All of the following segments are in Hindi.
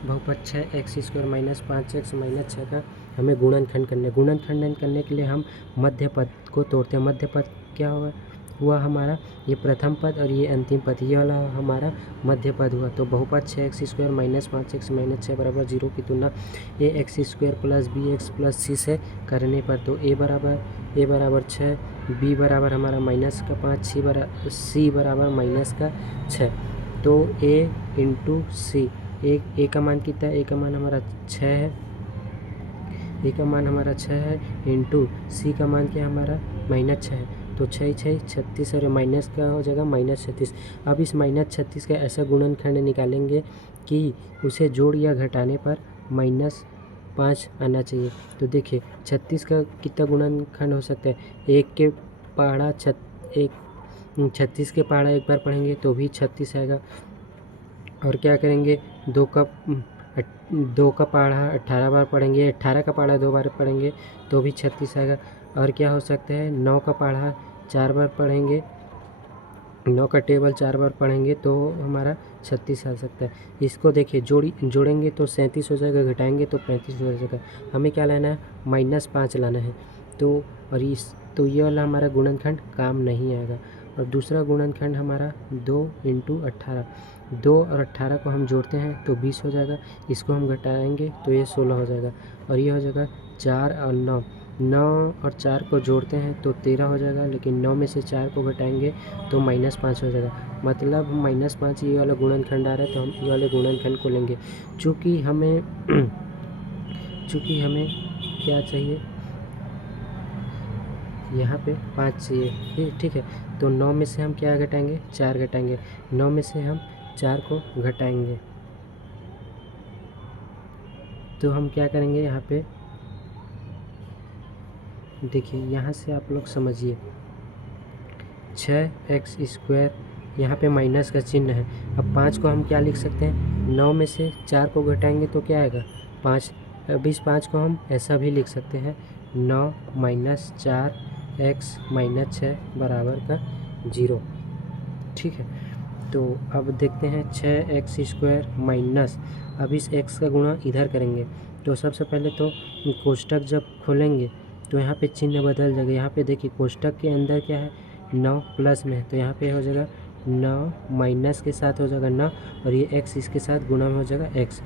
बहुपद 6x² माइनस 5x माइनस 6 का हमें गुणनखंड करने के लिए हम मध्य पद को तोड़ते हैं। मध्य पद क्या हुआ हमारा, ये प्रथम पद और ये अंतिम पद, ये वाला हमारा मध्य पद हुआ। तो बहुपद 6x² माइनस 5x माइनस 6 बराबर 0 की तुलना ax² plus bx plus c से करने पर, तो a बराबर 6, b बराबर हमारा माइनस का 5, c बराबर माइनस का 6। तो a इंटू सी, a का मान कितना है, a का मान हमारा 6 है, a का मान हमारा 6 है, इंटू c का मान क्या हमारा माइनस 6 है। तो 6 6 36 और माइनस का हो जाएगा -36। अब इस -36 का ऐसा गुणनखंड निकालेंगे कि उसे जोड़ या घटाने पर -5 आना चाहिए। तो देखिए 36 का कितना गुणनखंड हो सकता है, 36 के पहाड़ा एक बार पढ़ेंगे तो भी 36 आएगा। और क्या करेंगे, 2 का पहाड़ा 18 बार पढ़ेंगे, 18 का पहाड़ा 2 बार पढ़ेंगे तो भी 36 आएगा। और क्या हो सकता है, 9 का पहाड़ा 4 बार पढ़ेंगे, 9 का टेबल 4 बार पढ़ेंगे तो हमारा 36 आ सकता है। इसको देखिए जोड़ेंगे तो 37 हो जाएगा, घटाएंगे तो 35 हो जाएगा। हमें क्या लाना है, -5 लाना है। तो ये वाला हमारा गुणनखंड काम नहीं आएगा। और दूसरा गुणनखंड हमारा 2 × 18, 2 और 18 को हम जोड़ते हैं तो 20 हो जाएगा। इसको हम घटाएंगे तो ये 16 हो जाएगा। और ये हो जाएगा 4 और 9, 9 और 4 को जोड़ते हैं तो 13 हो जाएगा, लेकिन 9 में से 4 को घटाएंगे तो -5 हो जाएगा। मतलब -5 ये वाला गुणनखंड आ रहा है, तो हम ये वाले गुणनखंड को लेंगे। चूँकि हमें क्या चाहिए, यहाँ पे 5 चाहिए, ठीक है। तो 9 में से हम क्या घटाएंगे, 4 घटाएंगे, 9 में से हम 4 को घटाएंगे तो हम क्या करेंगे, यहाँ पे देखिए, यहाँ से आप लोग समझिए, 6x², यहाँ पे माइनस का चिन्ह है। अब 5 को हम क्या लिख सकते हैं, 9 में से 4 को घटाएंगे तो क्या आएगा, 5। अब इस 5 को हम ऐसा भी लिख सकते हैं, 9 - 4x - 6 बराबर का 0, ठीक है। तो अब देखते हैं 6x² माइनस, अब इस x का गुणा इधर करेंगे तो सबसे पहले तो कोष्टक जब खोलेंगे तो यहाँ पे चिन्ह बदल जाएगा। यहाँ पे देखिए कोष्टक के अंदर क्या है, 9 प्लस में है, तो यहाँ पे हो जाएगा 9 माइनस के साथ हो जाएगा 9, और ये x इसके साथ गुणा में हो जाएगा x।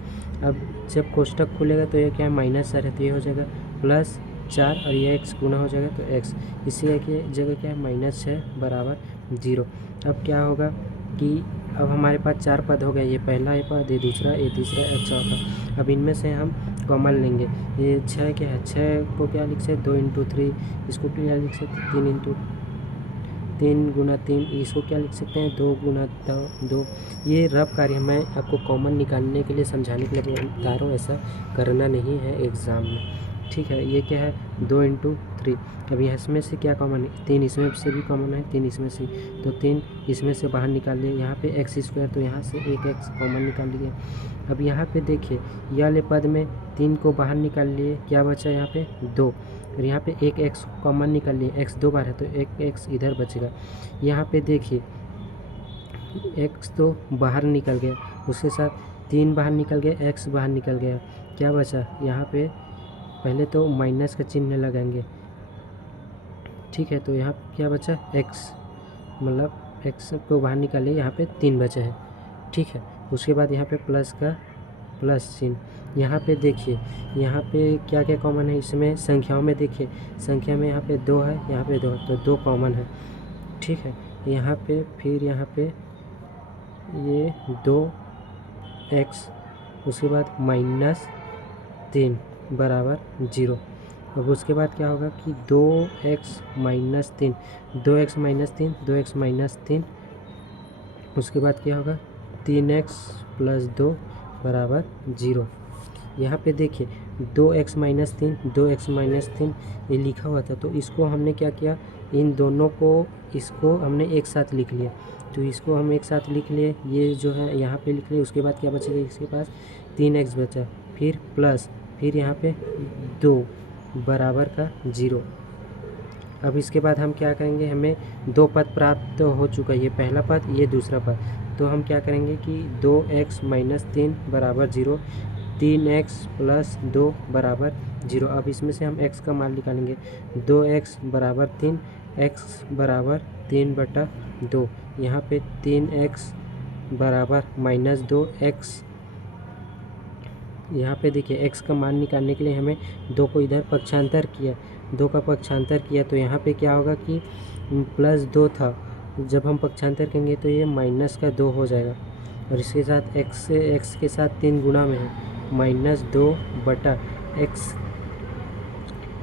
अब जब कोष्टक खुलेगा तो ये क्या है, -4 है, तो ये हो जाएगा +4 और ये x गुणा हो जाएगा तो x, इसी की जगह क्या है, -6 बराबर 0। अब क्या होगा कि अब हमारे पास 4 पद हो गए, ये पहला है पद, ये दूसरा, ये तीसरा, ये चौथा। अब इनमें से हम कॉमन लेंगे। ये 6 क्या है, 6 को क्या लिख सकते, 2 × 3, इसको क्या लिख सकते, 3 × 3, इसको क्या लिख सकते हैं, 2 × 2। ये रफ कार्य मैं आपको कॉमन निकालने के लिए, समझाने के लिए बता रहा हूँ, ऐसा करना नहीं है एग्ज़ाम में, ठीक है। ये क्या है, 2 × 3। अब इसमें से क्या कॉमन है, 3 इसमें से भी कॉमन है, 3 इसमें से, तो 3 इसमें से बाहर निकाल लिए। यहाँ पे x², तो यहाँ से एक x कॉमन निकाल लिए। अब यहाँ पे देखिए, ये वाले पद में 3 को बाहर निकाल लिए, क्या बचा यहाँ पे, 2, और यहाँ पे एक x कॉमन निकाल लिए, x 2 बार है तो एक x इधर बचेगा। यहाँ पे देखिए x तो बाहर निकल गया, उसके साथ 3 बाहर निकल गया, x बाहर निकल गया, क्या बचा यहाँ पे, पहले तो माइनस का चिन्ह लगाएंगे, ठीक है। तो यहाँ क्या बचा, x, मतलब x को बाहर निकालिए, यहाँ पे 3 बचा है, ठीक है। उसके बाद यहाँ पे प्लस का प्लस चिन्ह। यहाँ पे देखिए, यहाँ पे क्या क्या कॉमन है, इसमें संख्याओं में देखिए, संख्या में यहाँ पे 2 है, यहाँ पे 2 है, तो 2 कॉमन है, ठीक है। यहाँ पे फिर यहाँ पे ये 2x, उसके बाद -3 बराबर 0। अब उसके बाद क्या होगा कि 2x - 3, 2x - 3, 2x - 3, उसके बाद क्या होगा, 3x + 2 बराबर 0। यहाँ पे देखिए 2x - 3, 2x - 3 ये लिखा हुआ था, तो इसको हमने क्या किया, इन दोनों को, इसको हमने एक साथ लिख लिया। तो इसको हम एक साथ लिख लिए, ये जो है यहाँ पे लिख लिए। उसके बाद क्या बचेगा, इसके पास 3x बचा, फिर प्लस, फिर यहाँ पे 2 बराबर का 0। अब इसके बाद हम क्या करेंगे, हमें 2 पद प्राप्त हो चुका है, ये पहला पद, ये दूसरा पद। तो हम क्या करेंगे कि 2x माइनस 3 बराबर 0, 3x प्लस 2 बराबर 0। अब इसमें से हम x का मान निकालेंगे। 2x बराबर 3, x बराबर 3/2। यहाँ पे 3x बराबर माइनस 2, x यहाँ पे देखिए x का मान निकालने के लिए हमें 2 को इधर पक्षांतर किया, 2 का पक्षांतर किया तो यहाँ पे क्या होगा कि +2 था, जब हम पक्षांतर करेंगे तो ये -2 हो जाएगा। और इसके साथ x के साथ 3 गुणा में है, -2/x।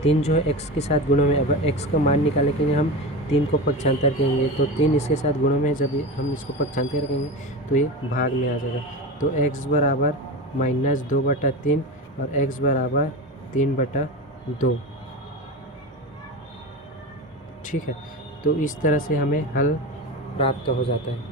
3 जो है x के साथ गुणा में। अब x का मान निकालने के लिए हम 3 को पक्षांतर करेंगे तो 3 इसके साथ गुणा में है, जब हम इसको पक्षांतर करेंगे तो ये भाग में आ जाएगा। तो x बराबर -2/3 और x बराबर 3/2। ठीक है, तो इस तरह से हमें हल प्राप्त हो जाता है।